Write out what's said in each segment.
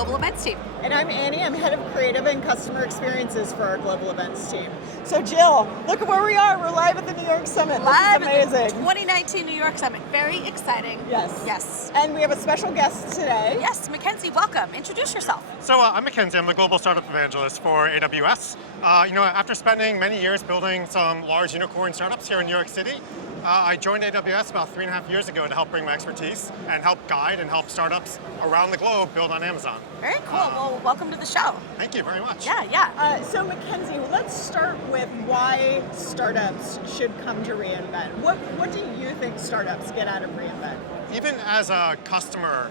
global events team. And I'm Annie. I'm head of creative and customer experiences for our global events team. So Jill, look at where we are. We're live at the New York Summit. Live this is amazing. at the 2019 New York Summit. Very exciting. Yes. Yes. And we have a special guest today. Yes, Mackenzie, welcome. Introduce yourself. So I'm Mackenzie. I'm the global startup evangelist for AWS. After spending many years building some large unicorn startups here in New York City, I joined AWS about 3.5 years ago to help bring my expertise and help guide and help startups around the globe build on Amazon. Very cool. Well, welcome to the show. Thank you very much. Yeah. So Mackenzie, let's start with why startups should come to reInvent. What do you think startups get out of reInvent? Even as a customer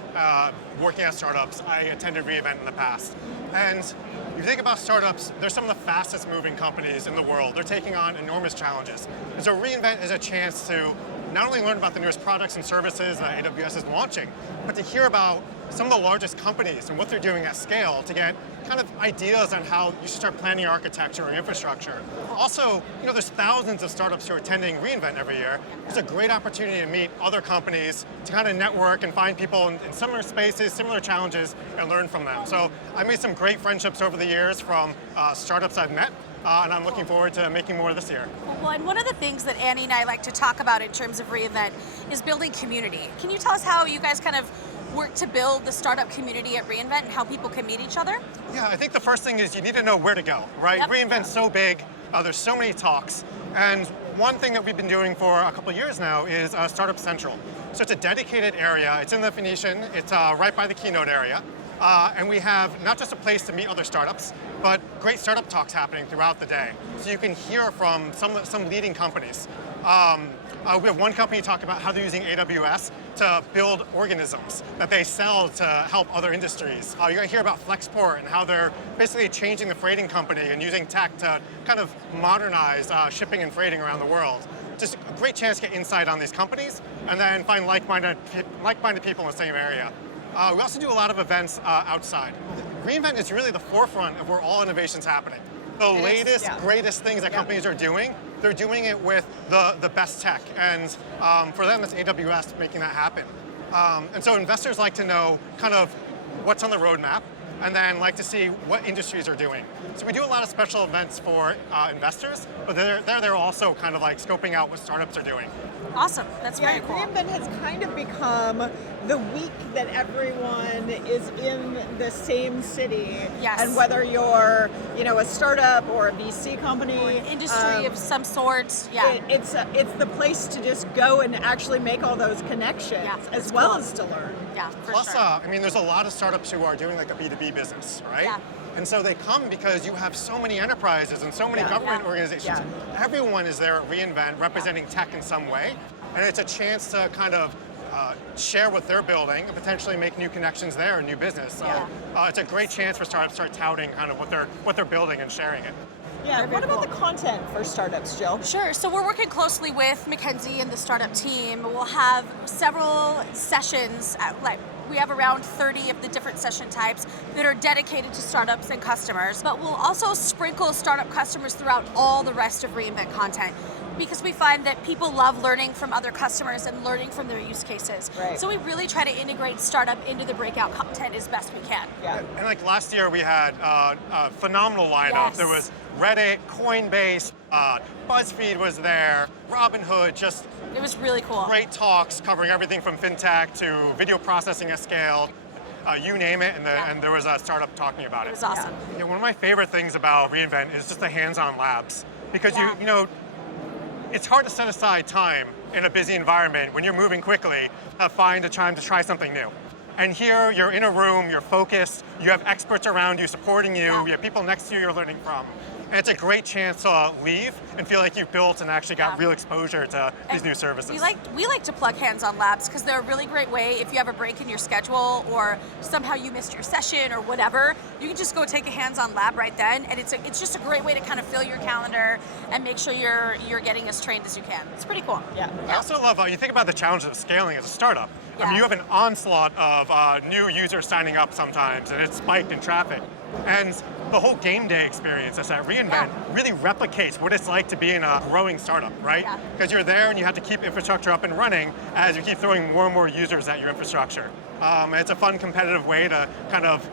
working at startups, I attended reInvent in the past. And if you think about startups, they're some of the fastest moving companies in the world. They're taking on enormous challenges. And so reInvent is a chance to not only learn about the newest products and services that AWS is launching, but to hear about some of the largest companies and what they're doing at scale to get kind of ideas on how you should start planning your architecture or infrastructure. Also, there's thousands of startups who are attending reInvent every year. It's a great opportunity to meet other companies, to kind of network and find people in similar spaces, similar challenges, and learn from them. So I made some great friendships over the years from startups I've met, and I'm looking forward to making more this year. Well, and one of the things that Annie and I like to talk about in terms of reInvent is building community. Can you tell us how you guys kind of work to build the startup community at reInvent and how people can meet each other? Yeah, I think the first thing is you need to know where to go, right? Yep. reInvent's so big, there's so many talks, and one thing that we've been doing for a couple of years now is Startup Central. So it's a dedicated area, it's in the Phoenician, it's right by the keynote area, and we have not just a place to meet other startups, but great startup talks happening throughout the day. So you can hear from some leading companies. We have one company talk about how they're using AWS to build organisms that they sell to help other industries. You're going to hear about Flexport and how they're basically changing the freighting company and using tech to kind of modernize shipping and freighting around the world. Just a great chance to get insight on these companies and then find like-minded people in the same area. We also do a lot of events outside. reInvent is really the forefront of where all innovation's happening. The latest, greatest things that companies are doing, they're doing it with the best tech. And for them, it's AWS making that happen. And so investors like to know kind of what's on the roadmap and then like to see what industries are doing. So we do a lot of special events for investors, but they're also kind of like scoping out what startups are doing. Awesome. That's very cool. reInvent has kind of become the week that everyone is in the same city. Yes. And whether you're, a startup or a VC company, Or an industry of some sort. it's the place to just go and actually make all those connections, as well as to learn. Yeah, for Plus, sure. there's a lot of startups who are doing like a B2B business, right? Yeah. And so they come because you have so many enterprises and so many government organizations. Everyone is there at reInvent representing tech in some way. And it's a chance to kind of share what they're building and potentially make new connections there and new business. So it's a great chance for startups to start touting kind of what they're building and sharing it. Yeah, what about the content for startups, Jill? Sure. So we're working closely with Mackenzie and the startup team. We'll have several sessions, we have around 30 of the different session types that are dedicated to startups and customers, but we'll also sprinkle startup customers throughout all the rest of reInvent content, because we find that people love learning from other customers and learning from their use cases. Right. So we really try to integrate startup into the breakout content as best we can. Yeah. And like last year we had a phenomenal lineup. Yes. There was Reddit, Coinbase, BuzzFeed was there, Robinhood, just It was really cool. great talks covering everything from fintech to video processing at scale. You name it, and there was a startup talking about it. It was awesome. One of my favorite things about reInvent is just the hands-on labs, because it's hard to set aside time in a busy environment when you're moving quickly to find a time to try something new. And here, you're in a room, you're focused, you have experts around you supporting you, you have people next to you you're learning from. And it's a great chance to leave and feel like you've built and actually got real exposure to these new services. We like to plug hands-on labs because they're a really great way if you have a break in your schedule or somehow you missed your session or whatever, you can just go take a hands-on lab right then, and it's just a great way to kind of fill your calendar and make sure you're getting as trained as you can. It's pretty cool. Yeah. I also love, you think about the challenges of scaling as a startup. I mean, you have an onslaught of new users signing up sometimes, and it's spiked in traffic. And the whole game day experience that's at reInvent really replicates what it's like to be in a growing startup, right? Because you're there and you have to keep infrastructure up and running as you keep throwing more and more users at your infrastructure. It's a fun, competitive way to kind of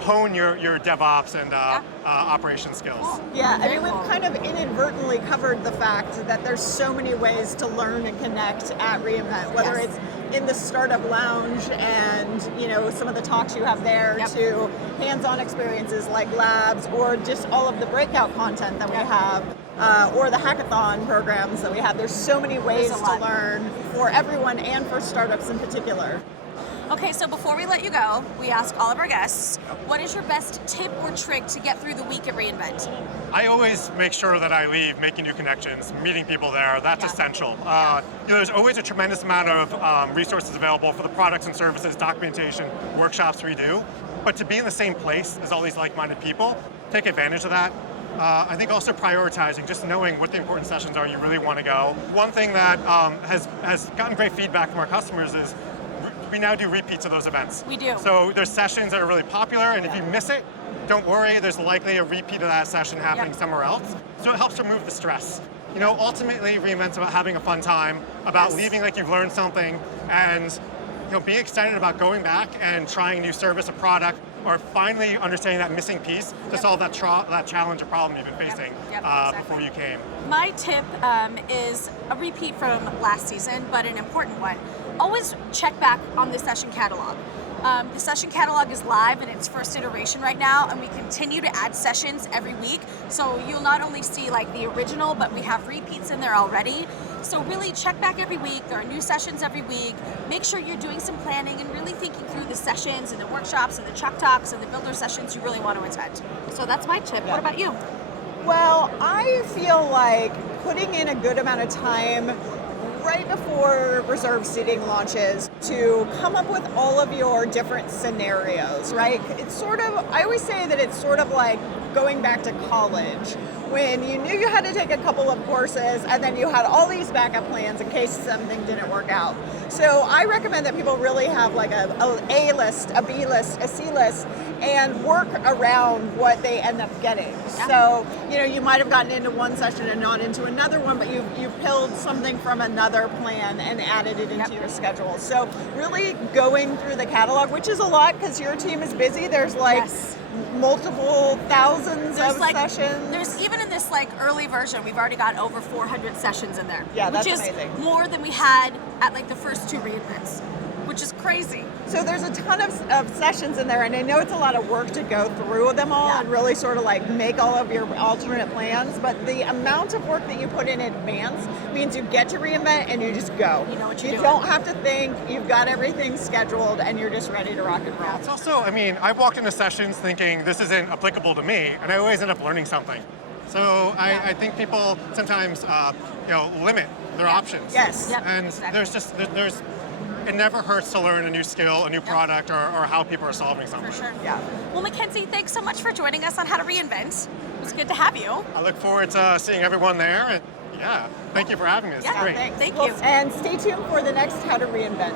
hone your DevOps and operation skills. Yeah, I Very mean, we've cool. kind of inadvertently covered the fact that there's so many ways to learn and connect at reInvent, whether Yes. it's in the startup lounge and some of the talks you have there, Yep. to hands-on experiences like labs, or just all of the breakout content that we Yep. have, or the hackathon programs that we have. There's so many ways There's a to lot. learn for everyone and for startups in particular. Okay, so before we let you go, we ask all of our guests, what is your best tip or trick to get through the week at reInvent? I always make sure that I leave making new connections, meeting people there. That's Yeah. essential. There's always a tremendous amount of resources available for the products and services, documentation, workshops we do. But to be in the same place as all these like-minded people, take advantage of that. I think also prioritizing, just knowing what the important sessions are you really want to go. One thing that has gotten great feedback from our customers is we now do repeats of those events. We do. So there's sessions that are really popular, and if you miss it, don't worry, there's likely a repeat of that session happening Yep. somewhere else. So it helps remove the stress. Ultimately, reInvent's about having a fun time, about Yes. leaving like you've learned something, and being excited about going back and trying a new service or product, or finally understanding that missing piece to solve that challenge or problem you've been facing Yep, exactly. before you came. My tip is a repeat from last season, but an important one. Always check back on the session catalog. The session catalog is live in its first iteration right now, and we continue to add sessions every week. So you'll not only see like the original, but we have repeats in there already. So really check back every week. There are new sessions every week. Make sure you're doing some planning and really thinking through the sessions and the workshops and the Chuck Talks and the builder sessions you really want to attend. So that's my tip. Yeah. What about you? Well, I feel like putting in a good amount of time right before reserve seating launches to come up with all of your different scenarios, right? It's sort of, I always say that it's sort of like going back to college when you knew you had to take a couple of courses and then you had all these backup plans in case something didn't work out. So I recommend that people really have like a A list, a B list, a C list, and work around what they end up getting. Yeah. So, you might have gotten into one session and not into another one, but you've pulled something from another plan and added it into Yep. your schedule. So really going through the catalog, which is a lot because your team is busy. There's like Yes. multiple thousands of sessions. There's even in this like early version, we've already got over 400 sessions in there. Yeah, that's which is amazing. more than we had at like the first two reInvents, which is crazy. So there's a ton of sessions in there, and I know it's a lot of work to go through them all Yeah. and really sort of like make all of your alternate plans, but the amount of work that you put in advance means you get to reInvent and you just go. You know what you're You doing. don't have to think, you've got everything scheduled and you're just ready to rock and roll. It's also, I've walked into sessions thinking this isn't applicable to me, and I always end up learning something. So I think people sometimes, limit their options. Yes. Yep, And exactly. there's it never hurts to learn a new skill, a new product, or how people are solving something. For sure. Yeah. Well, Mackenzie, thanks so much for joining us on How to Reinvent. It was good to have you. I look forward to seeing everyone there, and thank you for having me. It's Yeah, great. Thanks. Thank Well, you. And stay tuned for the next How to Reinvent.